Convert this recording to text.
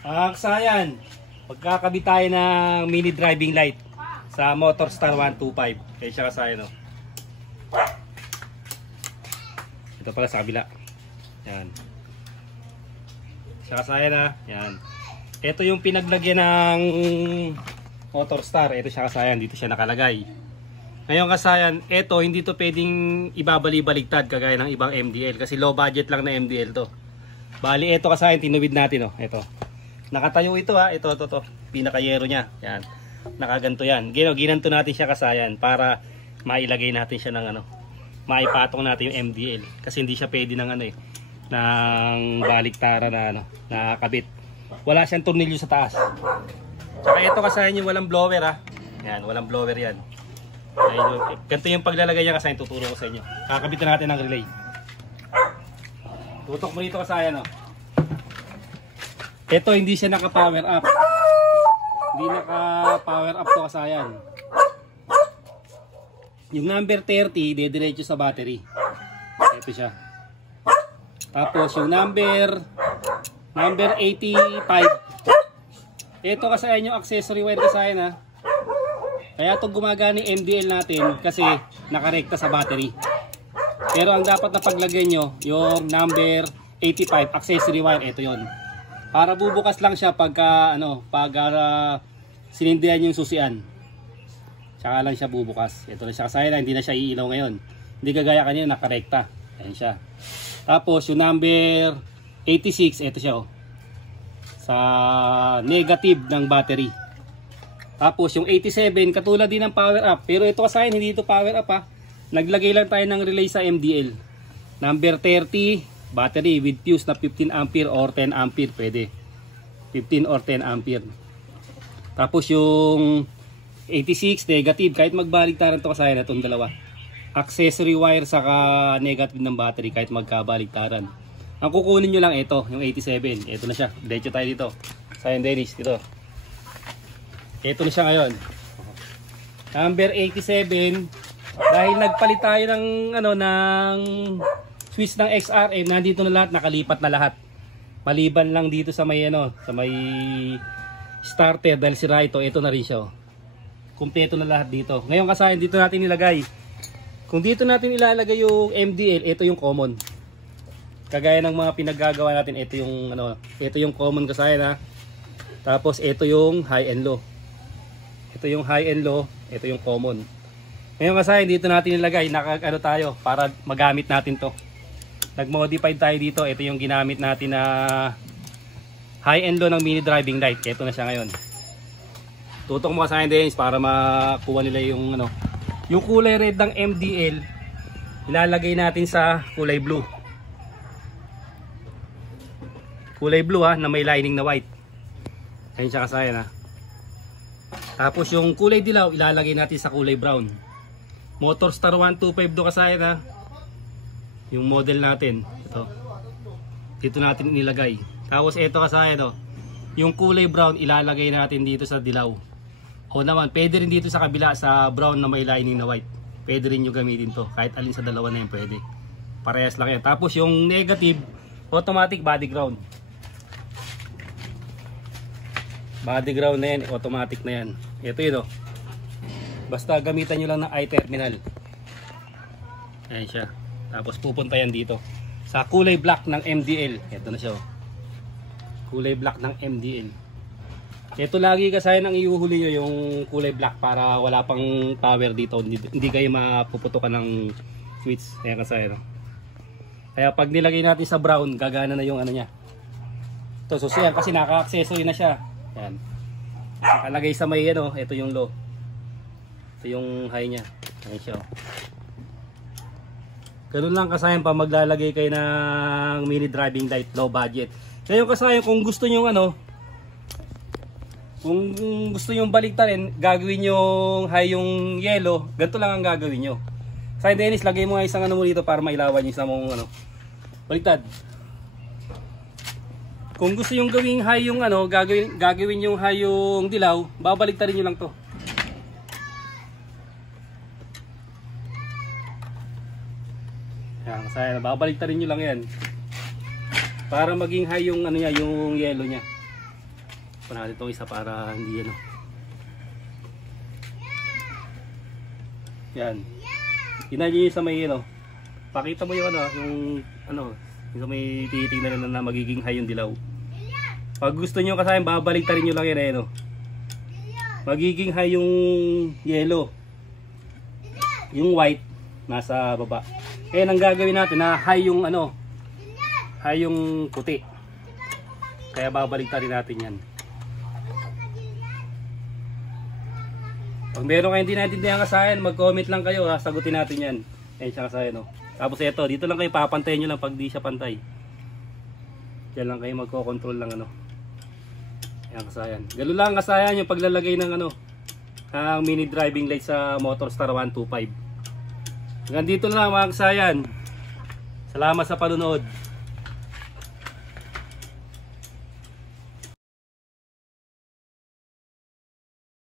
Kasayan, pagkakabit tayo ng mini driving light sa Motorstar 125. Kaya siya kasayan, no? Ito pala sa kabila. Yan. Siya kasayan, ha? Yan. Ito yung pinaglagyan ng Motorstar. Ito siya kasayan. Dito siya nakalagay. Ngayon kasayan, ito hindi to pwedeng ibabali-baligtad kagaya ng ibang MDL. Kasi low budget lang na MDL to. Bali, ito kasayan, tinuwid natin, oh. Ito. Nakatayo ito, ha. Ito. Pinakayero niya. Yan. Nakaganto yan. Ginanto natin siya kasayan para mailagay natin siya ng ano. Maipatong natin yung MDL. Kasi hindi siya pwede ng ano eh. Ng baliktara na ano. Nakakabit. Wala siyang tornilyo sa taas. Tsaka ito kasayan yung walang blower, ha. Yan. Walang blower yan. Ganito yung paglalagay niya kasayan. Tuturo ko sa inyo. Kakabit na natin ng relay. Tutok mo dito kasayan, oh. Ito hindi siya naka-power up. Hindi naka-power up to kasayan. Yung number 30, dediretso sa battery. Ito siya. Tapos yung number 85. Ito kasayan yung accessory wire kasayan, ha. Kaya ito gumagana yung MDL natin kasi nakarekta sa battery. Pero ang dapat na paglagay nyo, yung number 85 accessory wire, ito yon. Para bubukas lang siya pagka sinindihan yung susian. Tsaka lang siya bubukas. Ito na siya kasayan, hindi na siya iilaw ngayon. Hindi kagaya kanina nakarekta. Ayan siya. Tapos yung number 86, ito siya, oh. Sa negative ng battery. Tapos yung 87, katulad din ng power up. Pero ito kasayan, hindi ito power up, ha. Naglagay lang tayo ng relay sa MDL. Number 30, battery with fuse na 15 ampere or 10 ampere. Pwede. 15 or 10 ampere. Tapos yung 86, negative. Kahit magbaligtaran ito kasayan, itong dalawa. Accessory wire saka negative ng battery kahit magkabaligtaran. Ang kukunin nyo lang ito, yung 87. Ito na siya. Diretso tayo dito. Sayan Dennis, dito. Ito na siya ngayon. Number 87. Dahil nagpalit tayo ng switch ng XRM, nandito na lahat, nakalipat na lahat. Maliban lang dito sa may sa may starter dahil sira ito na rin siya. Kumpleto na lahat dito. Ngayon kasayan, dito natin nilagay. Kung dito natin ilalagay yung MDL, ito yung common. Kagaya ng mga pinaggagawa natin, ito yung common kasayan, ha. Tapos ito yung high and low. Ito yung high and low, ito yung common. Ngayon kasayan, dito natin nilagay, tayo para magamit natin to. Nag-modify tayo dito. Ito yung ginamit natin na high and low ng mini driving light. Ito na siya ngayon. Tutok mo kasayan din para makuha nila yung yung kulay red ng MDL. Ilalagay natin sa kulay blue. Kulay blue, ha, na may lining na white. Ayun siya kasayan, ha. Tapos yung kulay dilaw ilalagay natin sa kulay brown. Motorstar 125 do kasayan, ha. Yung model natin, ito. Dito natin inilagay. Tapos ito kasayan, yung kulay brown ilalagay natin dito sa dilaw. O naman, pwede rin dito sa kabila sa brown na may lining na white. Pwede rin yung gamitin to. Kahit alin sa dalawa na yun pwede. Parehas lang yan. Tapos yung negative, automatic body ground. Body ground na yan, automatic na yan. Ito yun, basta gamitan nyo lang ng i-terminal. Ayan siya. Tapos pupunta yan dito sa kulay black ng MDL. Ito na siya, kulay black ng MDL. Ito lagi kasayan ang iuhuli nyo, yung kulay black, para wala pang power dito. Hindi kayo mapuputukan ng switch. Ayan kasayan. Kaya pag nilagay natin sa brown, gagana na yung niya. Ito, so siya, kasi naka-accessory na siya. Ayan. Nakalagay sa may ito yung low. Ito yung high niya. Ayan siya. Ganun lang kasayan pa maglalagay kayo ng mini driving light, low budget. Ngayon kasayan, kung gusto nyo kung gusto nyo baliktarin, gagawin yung high yung yellow, ganito lang ang gagawin nyo. Kasayan Dennis, lagay mo nga isang mo dito para mailawan yung isang mong baliktad. Kung gusto yung gawing high yung gagawin yung high yung dilaw, babaliktarin nyo lang to. Yan, kasayan, babaliktarin nyo lang yan. Para maging high yung yung yellow niya. pa natin itong isa para hindi ano. Yan. Tingnan nyo yung sa may ano. Pakita mo yung ano, yung sa may titignan na magiging high yung dilaw. Pag gusto nyo kasi babaliktarin nyo lang yan eh, no? Magiging high yung yellow. Yung white nasa baba. Eh ang gagawin natin na high yung ano, high yung puti. Kaya babaliktarin natin yan. Pag meron kayo hindi naintindihan kasayan, mag-comment lang kayo, sagutin natin yan. Ayan siya kasayan, no? Tapos ito, dito lang kayo papantayin nyo lang pag di siya pantay. Diyan lang kayo magko-control lang ano. Ayan kasayan. Gano'n lang kasayan yung paglalagay ng ano, ang mini driving light sa Motorstar 125. Hanggang dito na lang mga kasayan. Salamat sa panunod.